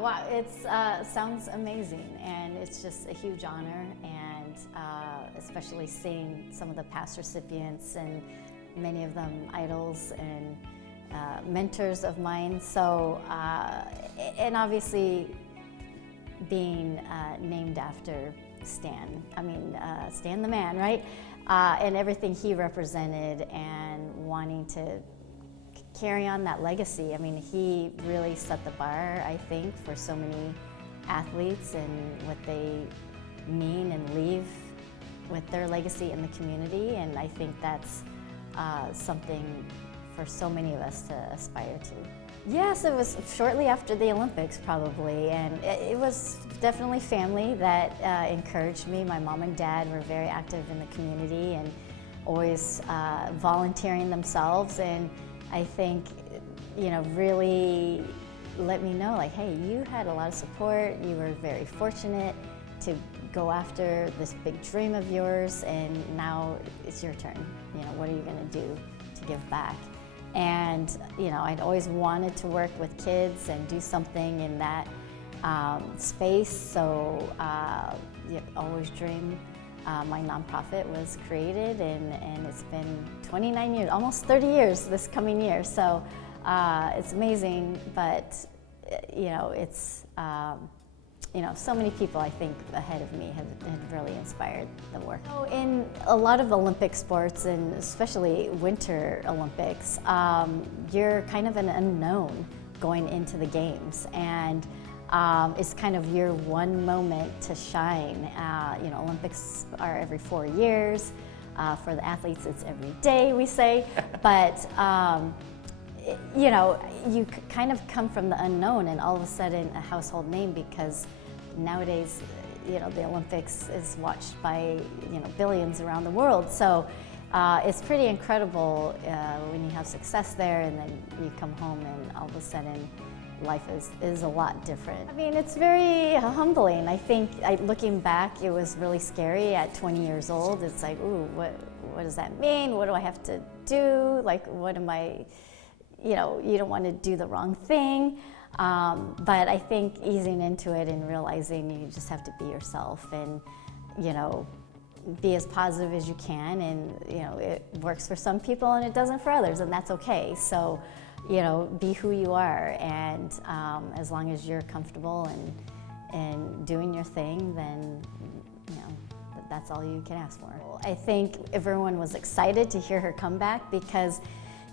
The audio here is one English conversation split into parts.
wow, it's sounds amazing, and it's just a huge honor, and especially seeing some of the past recipients, and many of them idols and mentors of mine. So, and obviously being named after Stan. I mean, Stan the man, right? And everything he represented, and wanting to carry on that legacy. I mean, he really set the bar, I think, for so many athletes and what they mean and leave with their legacy in the community. And I think that's something for so many of us to aspire to. Yes, it was shortly after the Olympics, probably, and it was definitely family that encouraged me. My mom and dad were very active in the community and always volunteering themselves, and I think, you know, really let me know, like, hey, you had a lot of support, you were very fortunate to go after this big dream of yours, and now it's your turn. You know, what are you going to do to give back? And, you know, I'd always wanted to work with kids and do something in that space, so always dreamed. My nonprofit was created, and it's been 29 years, almost 30 years this coming year. So it's amazing, but you know, it's you know, so many people I think ahead of me have really inspired the work. So in a lot of Olympic sports, and especially Winter Olympics, you're kind of an unknown going into the games, and it's kind of your one moment to shine. You know, Olympics are every 4 years. For the athletes, it's every day, we say. But you know, you kind of come from the unknown, and all of a sudden a household name, because nowadays, you know, the Olympics is watched by, you know, billions around the world. So it's pretty incredible when you have success there, and then you come home and all of a sudden life is a lot different. I mean, it's very humbling. I think, looking back, it was really scary at 20 years old. It's like, ooh, what does that mean? What do I have to do? Like, what am I, you know, you don't want to do the wrong thing. But I think easing into it and realizing you just have to be yourself, and, you know, be as positive as you can, and, you know, it works for some people and it doesn't for others, and that's okay. So, you know, be who you are, and as long as you're comfortable and doing your thing, then, you know, that's all you can ask for. I think everyone was excited to hear her come back, because,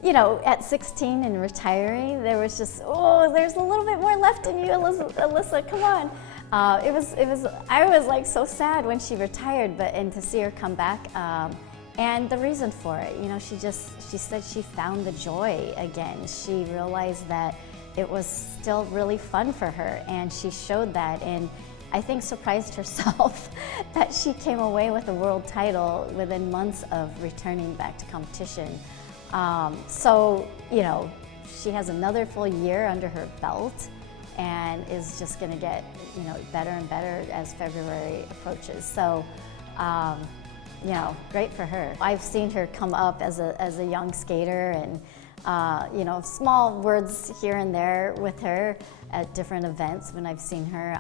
you know, at 16 and retiring, there was just, oh, there's a little bit more left in you, Alysa, come on. I was like so sad when she retired, and to see her come back, and the reason for it, you know, she said she found the joy again. She realized that it was still really fun for her, and she showed that, and I think surprised herself that she came away with a world title within months of returning back to competition. So, you know, she has another full year under her belt, and is just going to get, you know, better and better as February approaches. So, you know, great for her. I've seen her come up as a young skater, and you know, small words here and there with her at different events when I've seen her.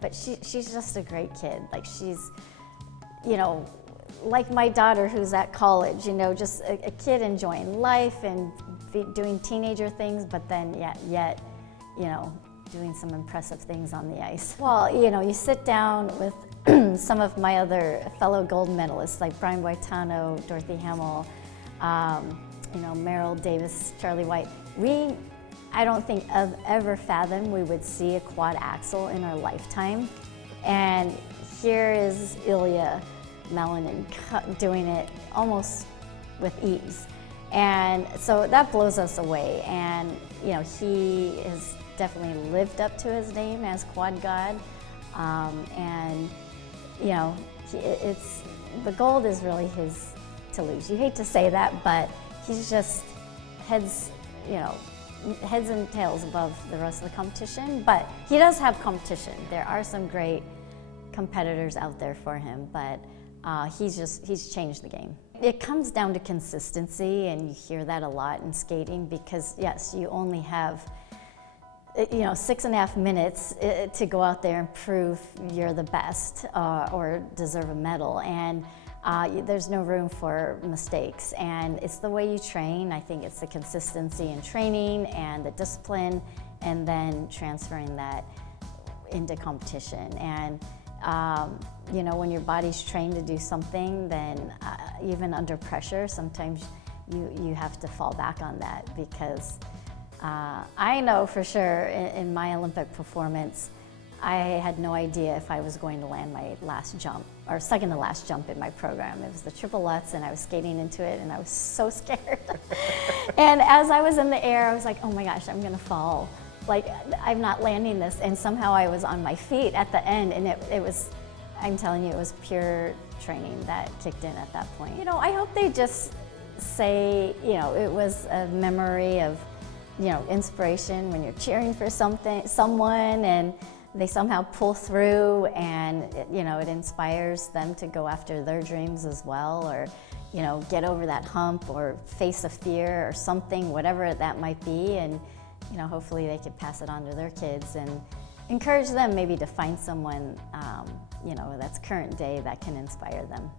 But she's just a great kid. Like, she's, you know, like my daughter who's at college, you know, just a kid enjoying life and doing teenager things, but then yet, you know, doing some impressive things on the ice. Well, you know, you sit down with some of my other fellow gold medalists, like Brian Boitano, Dorothy Hamill, you know, Merrill Davis, Charlie White. I don't think I've ever fathomed we would see a quad Axel in our lifetime. And here is Ilia Malinin doing it almost with ease. And so that blows us away. And, you know, he has definitely lived up to his name as quad god. And, you know, it's the gold is really his to lose. You hate to say that, but he's just heads and tails above the rest of the competition. But he does have competition. There are some great competitors out there for him, but he's changed the game. It comes down to consistency, and you hear that a lot in skating, because yes, you only have 6.5 minutes to go out there and prove you're the best or deserve a medal. And there's no room for mistakes. And it's the way you train. I think it's the consistency in training and the discipline, and then transferring that into competition. And when your body's trained to do something, then even under pressure, sometimes you have to fall back on that, because I know for sure in my Olympic performance, I had no idea if I was going to land my last jump, or second to last jump in my program. It was the triple Lutz, and I was skating into it, and I was so scared. And as I was in the air, I was like, oh my gosh, I'm gonna fall. Like, I'm not landing this. And somehow I was on my feet at the end, and it was, I'm telling you, it was pure training that kicked in at that point. I hope they just say, it was a memory of, inspiration when you're cheering for someone, and they somehow pull through, and it inspires them to go after their dreams as well, or get over that hump, or face a fear or something, whatever that might be. And hopefully they could pass it on to their kids and encourage them maybe to find someone that's current day that can inspire them.